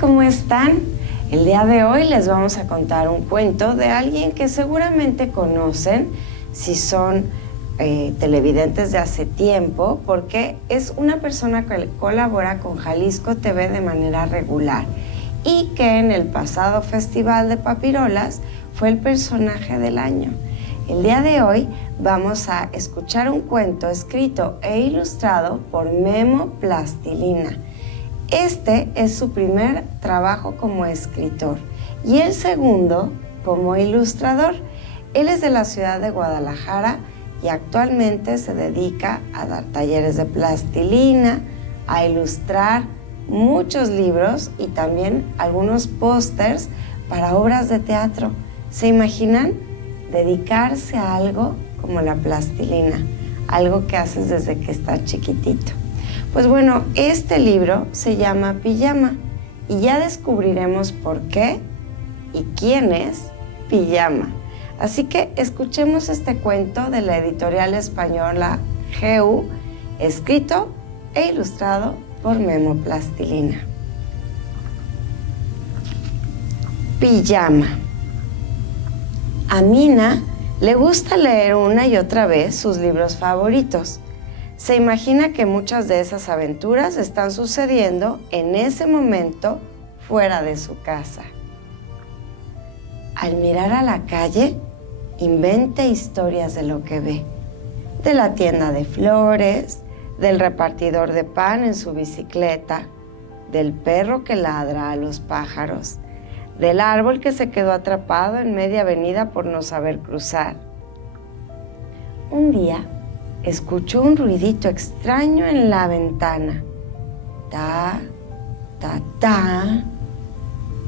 ¿cómo están? El día de hoy les vamos a contar un cuento de alguien que seguramente conocen si son televidentes de hace tiempo, porque es una persona que colabora con Jalisco TV de manera regular y que en el pasado Festival de Papirolas fue el personaje del año. El día de hoy vamos a escuchar un cuento escrito e ilustrado por Memo Plastilina. Este es su primer trabajo como escritor y el segundo como ilustrador. Él es de la ciudad de Guadalajara y actualmente se dedica a dar talleres de plastilina, a ilustrar muchos libros y también algunos pósters para obras de teatro. ¿Se imaginan? Dedicarse a algo como la plastilina, algo que haces desde que estás chiquitito. Pues bueno, este libro se llama Pijama y ya descubriremos por qué y quién es Pijama. Así que escuchemos este cuento de la editorial española GU, escrito e ilustrado por Memo Plastilina. Pijama. A Mina le gusta leer una y otra vez sus libros favoritos. Se imagina que muchas de esas aventuras están sucediendo en ese momento fuera de su casa. Al mirar a la calle, inventa historias de lo que ve, de la tienda de flores, del repartidor de pan en su bicicleta, del perro que ladra a los pájaros, del árbol que se quedó atrapado en media avenida por no saber cruzar. Un día, escuchó un ruidito extraño en la ventana. Ta, ta, ta,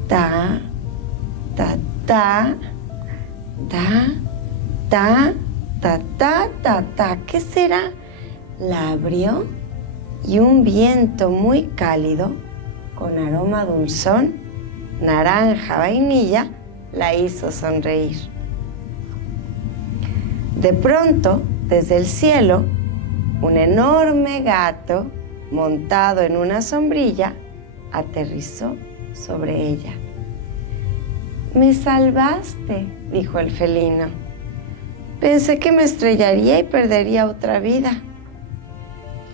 ta, ta, ta, ta, ta, ta, ta, ta, ta. ¿Qué será? La abrió y un viento muy cálido, con aroma dulzón, naranja, vainilla, la hizo sonreír. De pronto, desde el cielo, un enorme gato, montado en una sombrilla, aterrizó sobre ella. «Me salvaste», dijo el felino. «Pensé que me estrellaría y perdería otra vida».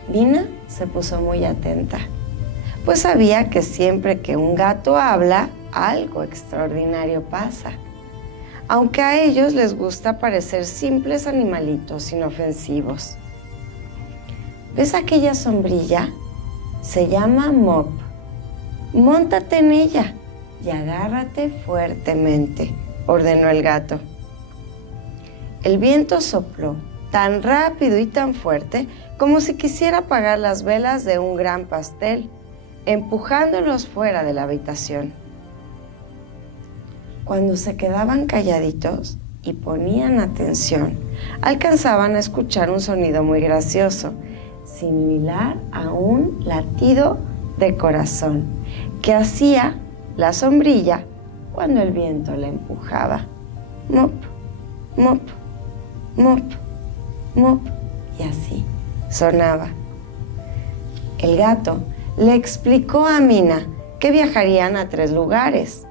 Mina se puso muy atenta, pues sabía que siempre que un gato habla, algo extraordinario pasa. Aunque a ellos les gusta parecer simples animalitos inofensivos. ¿Ves aquella sombrilla? Se llama Mop. Móntate en ella y agárrate fuertemente, ordenó el gato. El viento sopló tan rápido y tan fuerte como si quisiera apagar las velas de un gran pastel, empujándolos fuera de la habitación. Cuando se quedaban calladitos y ponían atención, alcanzaban a escuchar un sonido muy gracioso, similar a un latido de corazón que hacía la sombrilla cuando el viento la empujaba. Mop, mop, mop, mop, y así sonaba. El gato le explicó a Mina que viajarían a 3 lugares,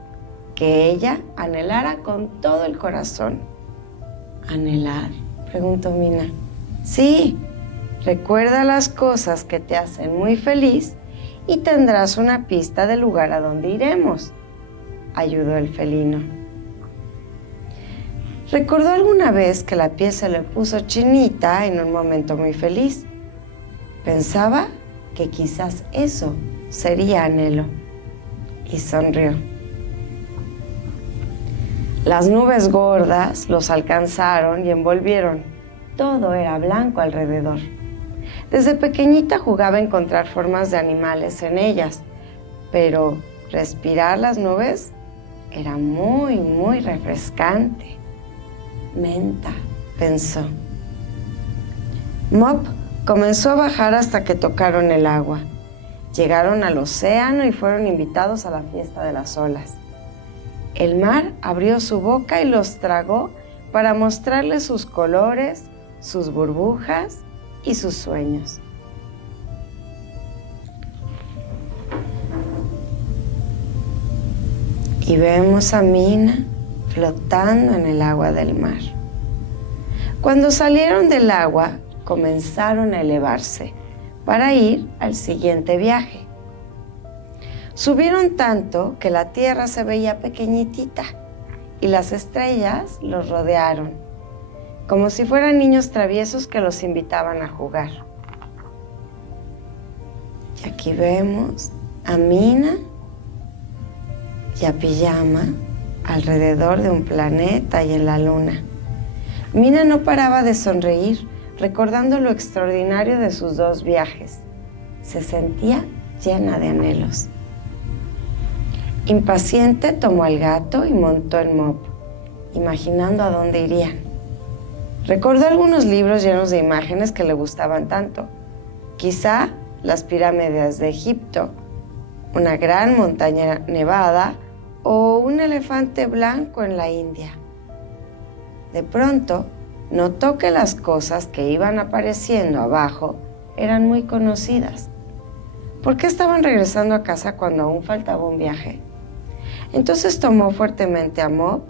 que ella anhelara con todo el corazón. ¿Anhelar?, preguntó Mina. Sí, recuerda las cosas que te hacen muy feliz y tendrás una pista del lugar a donde iremos, ayudó el felino. Recordó alguna vez que la piel se le puso chinita en un momento muy feliz. Pensaba que quizás eso sería anhelo y sonrió. Las nubes gordas los alcanzaron y envolvieron. Todo era blanco alrededor. Desde pequeñita jugaba a encontrar formas de animales en ellas, pero respirar las nubes era muy, muy refrescante. Menta, pensó. Mop comenzó a bajar hasta que tocaron el agua. Llegaron al océano y fueron invitados a la fiesta de las olas. El mar abrió su boca y los tragó para mostrarles sus colores, sus burbujas y sus sueños. y vemos a Mina flotando en el agua del mar. Cuando salieron del agua, comenzaron a elevarse para ir al siguiente viaje. Subieron tanto que la tierra se veía pequeñitita y las estrellas los rodearon, como si fueran niños traviesos que los invitaban a jugar. Y aquí vemos a Mina y a Pijama alrededor de un planeta y en la luna. Mina no paraba de sonreír, recordando lo extraordinario de sus 2 viajes. Se sentía llena de anhelos. Impaciente, tomó al gato y montó en Mop, imaginando a dónde irían. Recordó algunos libros llenos de imágenes que le gustaban tanto. Quizá las pirámides de Egipto, una gran montaña nevada o un elefante blanco en la India. De pronto, notó que las cosas que iban apareciendo abajo eran muy conocidas. ¿Por qué estaban regresando a casa cuando aún faltaba un viaje? Entonces tomó fuertemente a Mop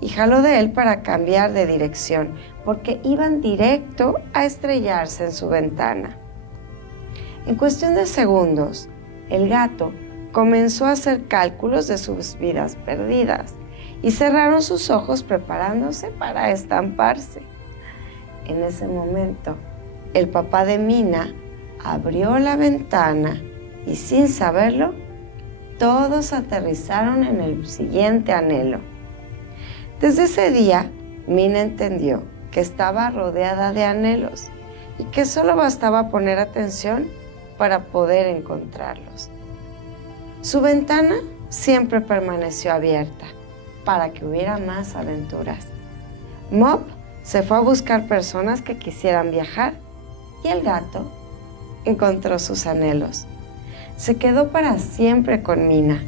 y jaló de él para cambiar de dirección, porque iban directo a estrellarse en su ventana. En cuestión de segundos, el gato comenzó a hacer cálculos de sus vidas perdidas y cerraron sus ojos preparándose para estamparse. En ese momento, el papá de Mina abrió la ventana y, sin saberlo, todos aterrizaron en el siguiente anhelo. Desde ese día, Mina entendió que estaba rodeada de anhelos y que solo bastaba poner atención para poder encontrarlos. Su ventana siempre permaneció abierta para que hubiera más aventuras. Mop se fue a buscar personas que quisieran viajar y el gato encontró sus anhelos. Se quedó para siempre con Mina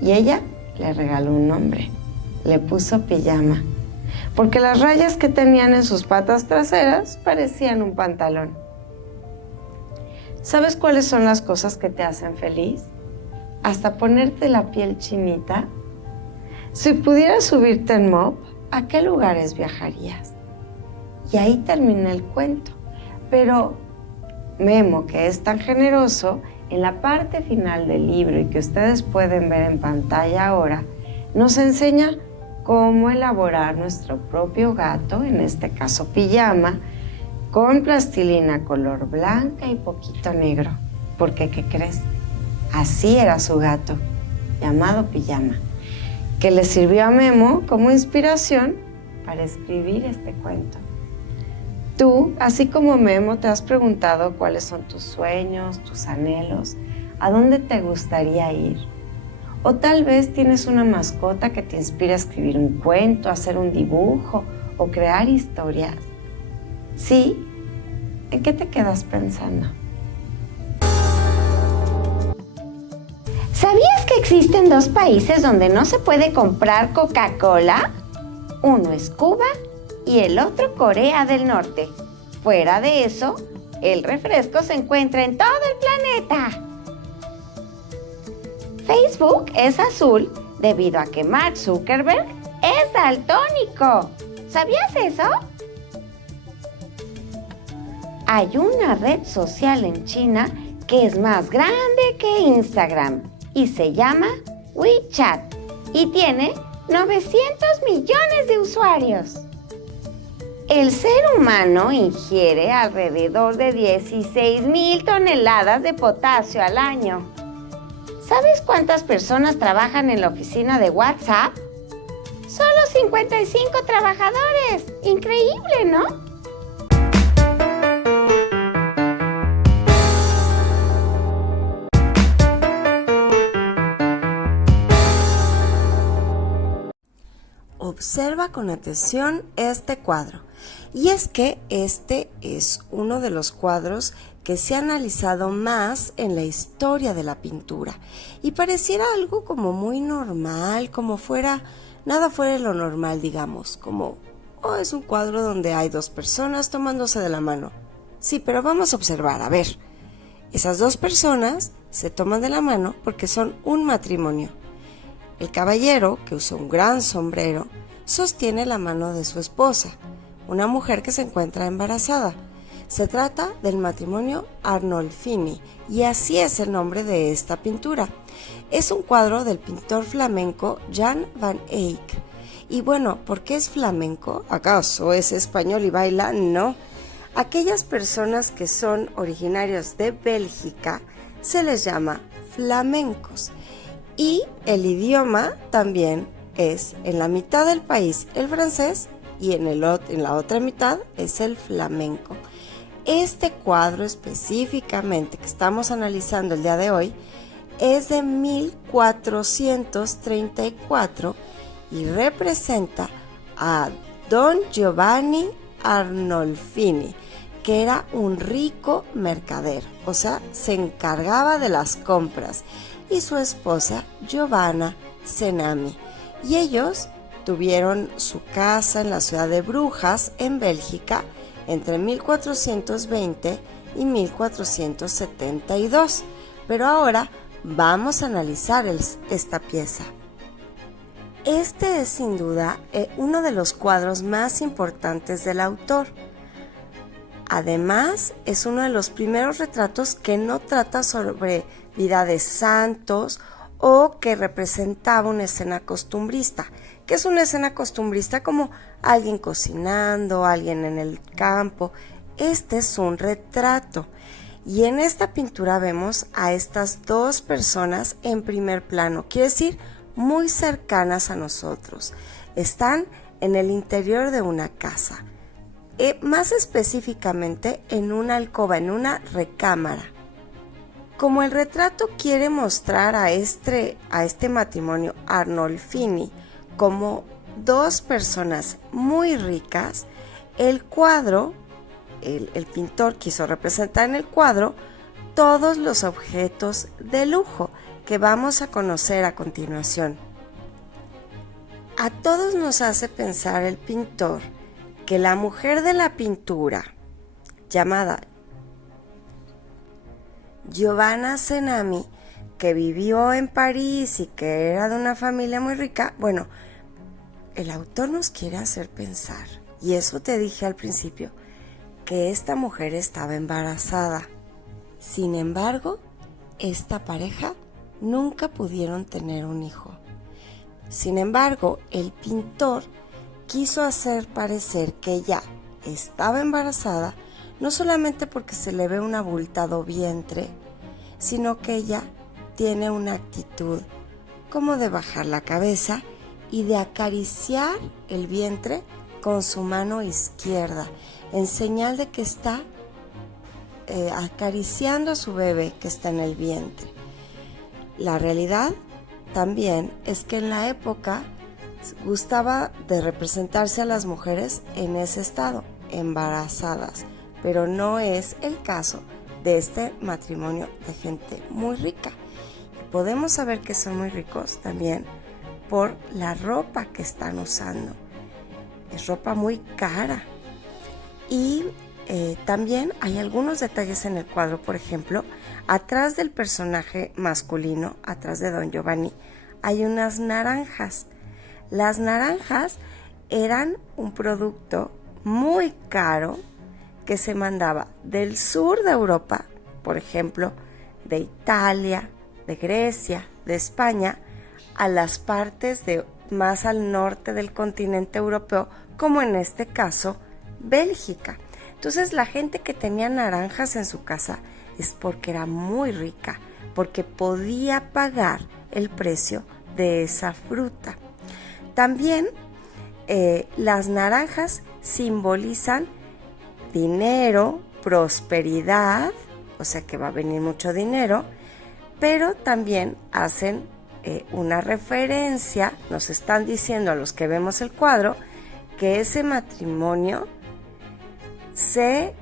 y ella le regaló un nombre. Le puso Pijama, porque las rayas que tenían en sus patas traseras parecían un pantalón. ¿Sabes cuáles son las cosas que te hacen feliz? Hasta ponerte la piel chinita. Si pudieras subirte en Mop, ¿a qué lugares viajarías? Y ahí termina el cuento. Pero Memo, que es tan generoso, en la parte final del libro y que ustedes pueden ver en pantalla ahora, nos enseña cómo elaborar nuestro propio gato, en este caso Pijama, con plastilina color blanca y poquito negro. Porque, ¿qué crees? Así era su gato, llamado Pijama, que le sirvió a Memo como inspiración para escribir este cuento. Tú, así como Memo, te has preguntado cuáles son tus sueños, tus anhelos, a dónde te gustaría ir. O tal vez tienes una mascota que te inspira a escribir un cuento, a hacer un dibujo o crear historias. ¿Sí? ¿En qué te quedas pensando? ¿Sabías que existen 2 países donde no se puede comprar Coca-Cola? Uno es Cuba y el otro Corea del Norte. Fuera de eso, el refresco se encuentra en todo el planeta. Facebook es azul debido a que Mark Zuckerberg es daltónico. ¿Sabías eso? Hay una red social en China que es más grande que Instagram y se llama WeChat y tiene 900 millones de usuarios. El ser humano ingiere alrededor de 16,000 toneladas de potasio al año. ¿Sabes cuántas personas trabajan en la oficina de WhatsApp? Solo 55 trabajadores. Increíble, ¿no? Observa con atención este cuadro. Y es que este es uno de los cuadros que se ha analizado más en la historia de la pintura. Y pareciera algo como muy normal, como nada fuera de lo normal, digamos. Como, es un cuadro donde hay 2 personas tomándose de la mano. Sí, pero vamos a observar, a ver. Esas 2 personas se toman de la mano porque son un matrimonio. El caballero, que usa un gran sombrero, sostiene la mano de su esposa, una mujer que se encuentra embarazada. Se trata del matrimonio Arnolfini y así es el nombre de esta pintura. Es un cuadro del pintor flamenco Jan van Eyck. Y bueno, ¿por qué es flamenco? ¿Acaso es español y baila? No. Aquellas personas que son originarios de Bélgica se les llama flamencos. Y el idioma también es en la mitad del país el francés y en la otra mitad es el flamenco. Este cuadro específicamente que estamos analizando el día de hoy es de 1434 y representa a Don Giovanni Arnolfini, que era un rico mercader, o sea, se encargaba de las compras, y su esposa Giovanna Cenami. Y ellos tuvieron su casa en la ciudad de Brujas, en Bélgica, entre 1420 y 1472. Pero ahora vamos a analizar esta pieza. Este es sin duda uno de los cuadros más importantes del autor. Además, es uno de los primeros retratos que no trata sobre vida de santos o que representaba una escena costumbrista. ¿Qué es una escena costumbrista? Como alguien cocinando, alguien en el campo. Este es un retrato. Y en esta pintura vemos a estas dos personas en primer plano, quiere decir muy cercanas a nosotros. Están en el interior de una casa, más específicamente en una alcoba, en una recámara. Como el retrato quiere mostrar a este matrimonio Arnolfini como dos personas muy ricas, el cuadro, el pintor quiso representar en el cuadro todos los objetos de lujo que vamos a conocer a continuación. A todos nos hace pensar el pintor que la mujer de la pintura, llamada Giovanna Cenami, que vivió en París y que era de una familia muy rica, bueno, el autor nos quiere hacer pensar, y eso te dije al principio, que esta mujer estaba embarazada. Sin embargo, esta pareja nunca pudieron tener un hijo. Sin embargo, el pintor quiso hacer parecer que ella estaba embarazada, no solamente porque se le ve un abultado vientre, sino que ella tiene una actitud como de bajar la cabeza y de acariciar el vientre con su mano izquierda, en señal de que está acariciando a su bebé que está en el vientre. La realidad también es que en la época gustaba de representarse a las mujeres en ese estado, embarazadas, pero no es el caso de este matrimonio de gente muy rica. Y podemos saber que son muy ricos también por la ropa que están usando. Es ropa muy cara. Y también hay algunos detalles en el cuadro. Por ejemplo, atrás del personaje masculino, atrás de Don Giovanni, hay unas naranjas. Las naranjas eran un producto muy caro que se mandaba del sur de Europa, por ejemplo, de Italia, de Grecia, de España, a las partes más al norte del continente europeo, como en este caso, Bélgica. Entonces, la gente que tenía naranjas en su casa es porque era muy rica, porque podía pagar el precio de esa fruta. También las naranjas simbolizan dinero, prosperidad, o sea que va a venir mucho dinero, pero también hacen una referencia, nos están diciendo a los que vemos el cuadro, que ese matrimonio se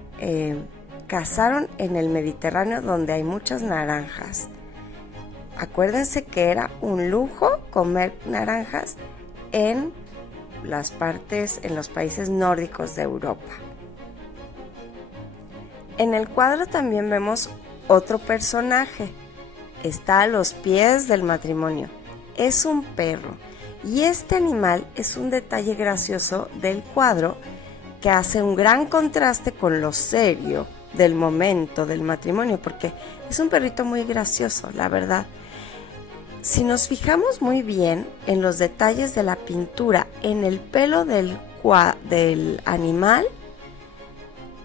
casaron en el Mediterráneo, donde hay muchas naranjas. Acuérdense que era un lujo comer naranjas en los países nórdicos de Europa. En el cuadro también vemos otro personaje. Está a los pies del matrimonio. es un perro. Y este animal es un detalle gracioso del cuadro que hace un gran contraste con lo serio del momento del matrimonio, porque es un perrito muy gracioso, la verdad. Si nos fijamos muy bien en los detalles de la pintura, en el pelo del animal,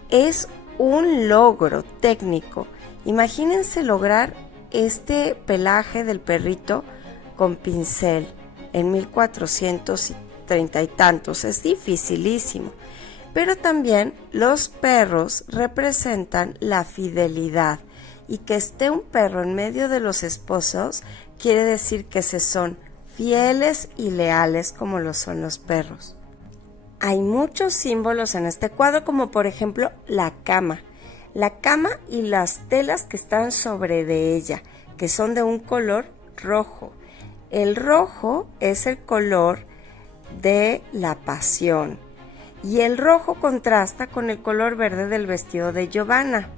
es un logro técnico. Imagínense lograr este pelaje del perrito con pincel en 1430 y tantos. Es dificilísimo. Pero también los perros representan la fidelidad, y que esté un perro en medio de los esposos quiere decir que se son fieles y leales como lo son los perros. Hay muchos símbolos en este cuadro, como por ejemplo la cama. La cama y las telas que están sobre de ella, que son de un color rojo. El rojo es el color de la pasión. Y el rojo contrasta con el color verde del vestido de Giovanna.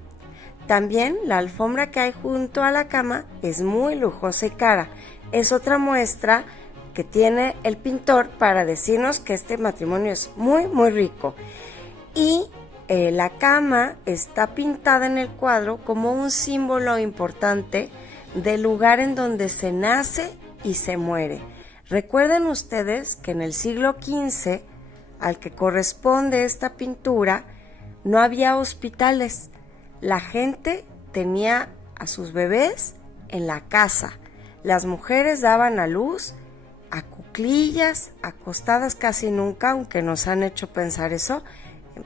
También la alfombra que hay junto a la cama es muy lujosa y cara. Es otra muestra que tiene el pintor para decirnos que este matrimonio es muy, muy rico. Y la cama está pintada en el cuadro como un símbolo importante del lugar en donde se nace y se muere. Recuerden ustedes que en el siglo XV, al que corresponde esta pintura, no había hospitales. La gente tenía a sus bebés en la casa. Las mujeres daban a luz a cuclillas, acostadas casi nunca, aunque nos han hecho pensar eso.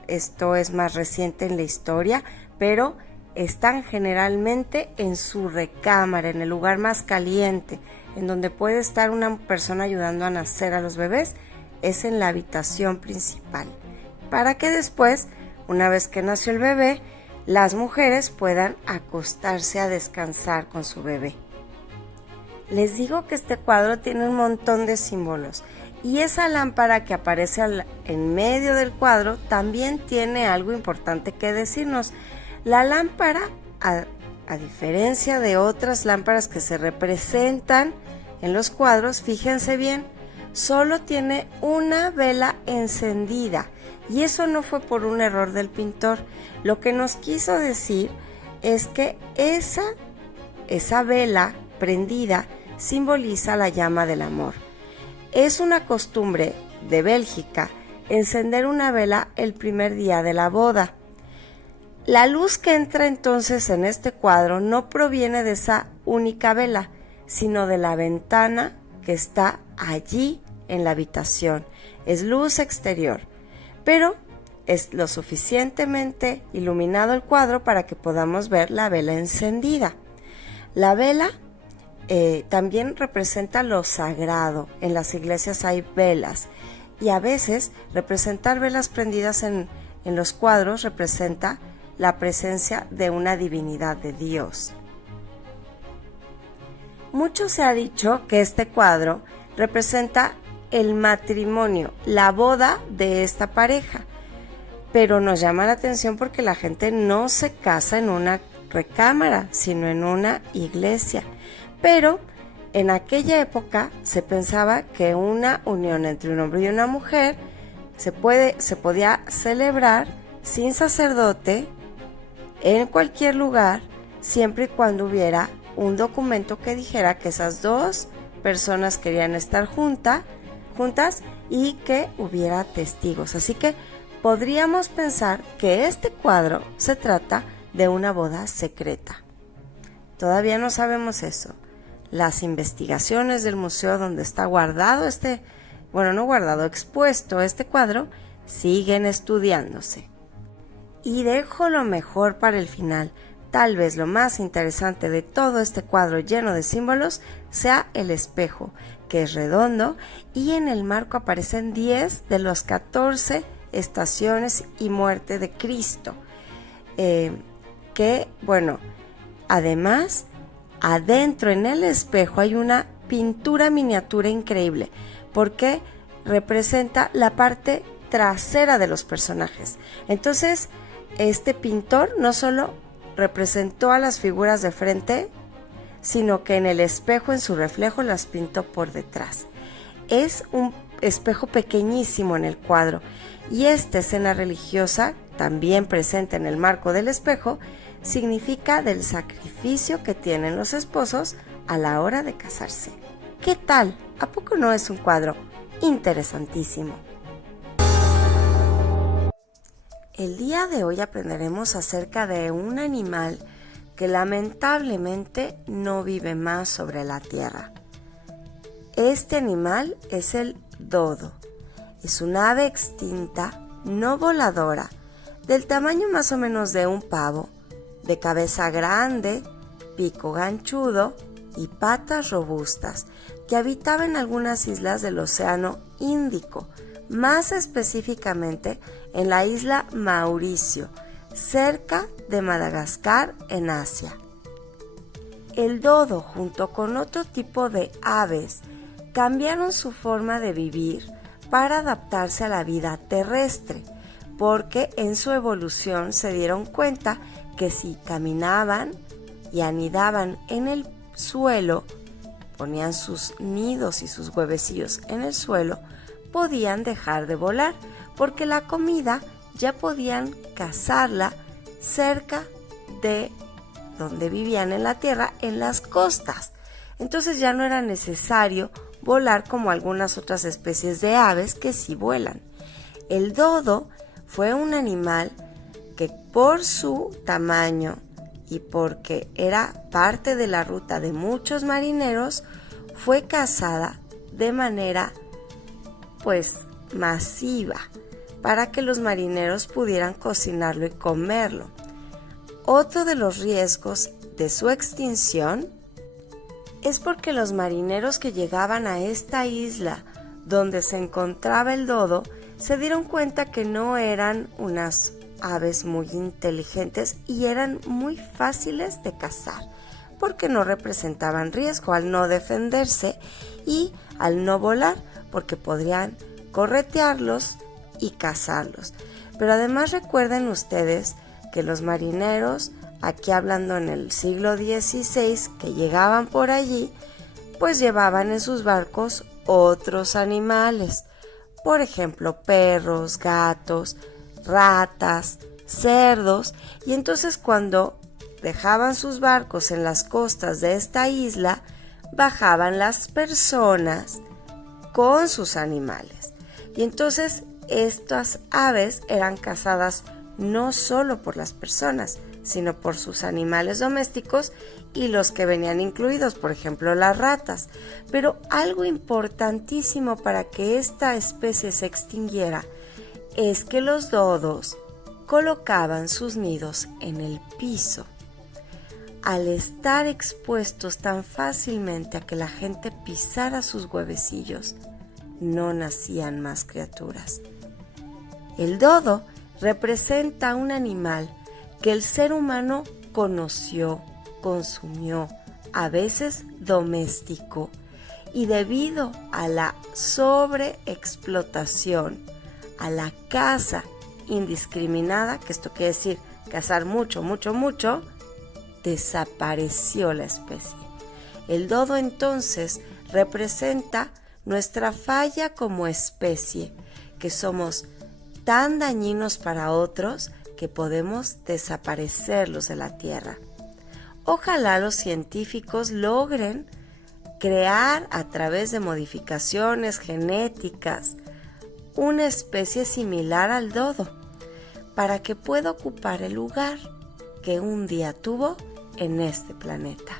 Esto es más reciente en la historia, pero están generalmente en su recámara, en el lugar más caliente, en donde puede estar una persona ayudando a nacer a los bebés. Es en la habitación principal, para que después, una vez que nació el bebé, las mujeres puedan acostarse a descansar con su bebé. Les digo que este cuadro tiene un montón de símbolos, y esa lámpara que aparece en medio del cuadro también tiene algo importante que decirnos. La lámpara, a diferencia de otras lámparas que se representan en los cuadros, fíjense bien, solo tiene una vela encendida, y eso no fue por un error del pintor. Lo que nos quiso decir es que esa vela prendida simboliza la llama del amor. Es una costumbre de Bélgica encender una vela el primer día de la boda. La luz que entra entonces en este cuadro no proviene de esa única vela, sino de la ventana que está allí en la habitación. Es luz exterior, pero es lo suficientemente iluminado el cuadro para que podamos ver la vela encendida. La vela también representa lo sagrado. En las iglesias hay velas, y a veces representar velas prendidas en los cuadros representa la presencia de una divinidad de Dios. Mucho se ha dicho que este cuadro representa el matrimonio, la boda de esta pareja, pero nos llama la atención porque la gente no se casa en una recámara, sino en una iglesia. Pero en aquella época se pensaba que una unión entre un hombre y una mujer se podía celebrar sin sacerdote en cualquier lugar, siempre y cuando hubiera un documento que dijera que esas dos personas querían estar juntas y que hubiera testigos. Así que podríamos pensar que este cuadro se trata de una boda secreta. Todavía no sabemos eso. Las investigaciones del museo donde está guardado expuesto este cuadro, siguen estudiándose. Y dejo lo mejor para el final. Tal vez lo más interesante de todo este cuadro lleno de símbolos sea el espejo, que es redondo, y en el marco aparecen 10 de las 14 estaciones y muerte de Cristo. Además, adentro en el espejo hay una pintura miniatura increíble, porque representa la parte trasera de los personajes. Entonces, este pintor no solo representó a las figuras de frente, sino que en el espejo, en su reflejo, las pintó por detrás. Es un espejo pequeñísimo en el cuadro, y esta escena religiosa, también presente en el marco del espejo, significa del sacrificio que tienen los esposos a la hora de casarse. ¿Qué tal? ¿A poco no es un cuadro interesantísimo? El día de hoy aprenderemos acerca de un animal que lamentablemente no vive más sobre la tierra. Este animal es el dodo. Es un ave extinta, no voladora, del tamaño más o menos de un pavo, de cabeza grande, pico ganchudo y patas robustas, que habitaba en algunas islas del Océano Índico, más específicamente en la isla Mauricio, cerca de Madagascar, en Asia. El dodo, junto con otro tipo de aves, cambiaron su forma de vivir para adaptarse a la vida terrestre, porque en su evolución se dieron cuenta que si caminaban y anidaban en el suelo, ponían sus nidos y sus huevecillos en el suelo, podían dejar de volar, porque la comida ya podían cazarla cerca de donde vivían en la tierra, en las costas. Entonces ya no era necesario volar como algunas otras especies de aves que sí vuelan. El dodo fue un animal que por su tamaño y porque era parte de la ruta de muchos marineros, fue cazada de manera masiva, para que los marineros pudieran cocinarlo y comerlo. Otro de los riesgos de su extinción es porque los marineros que llegaban a esta isla donde se encontraba el dodo se dieron cuenta que no eran unas aves muy inteligentes y eran muy fáciles de cazar, porque no representaban riesgo al no defenderse y al no volar, porque podrían corretearlos y cazarlos. Pero además recuerden ustedes que los marineros, aquí hablando en el siglo XVI, que llegaban por allí, pues llevaban en sus barcos otros animales, por ejemplo perros, gatos, ratas, cerdos, y entonces cuando dejaban sus barcos en las costas de esta isla, bajaban las personas con sus animales, y entonces estas aves eran cazadas no solo por las personas, sino por sus animales domésticos y los que venían incluidos, por ejemplo las ratas. Pero algo importantísimo para que esta especie se extinguiera es que los dodos colocaban sus nidos en el piso. Al estar expuestos tan fácilmente a que la gente pisara sus huevecillos, no nacían más criaturas. El dodo representa un animal que el ser humano conoció, consumió, a veces domesticó, y debido a la sobreexplotación, a la caza indiscriminada, que esto quiere decir cazar mucho, desapareció la especie. El dodo entonces representa nuestra falla como especie, que somos tan dañinos para otros que podemos desaparecerlos de la tierra. Ojalá los científicos logren crear a través de modificaciones genéticas una especie similar al dodo, para que pueda ocupar el lugar que un día tuvo en este planeta.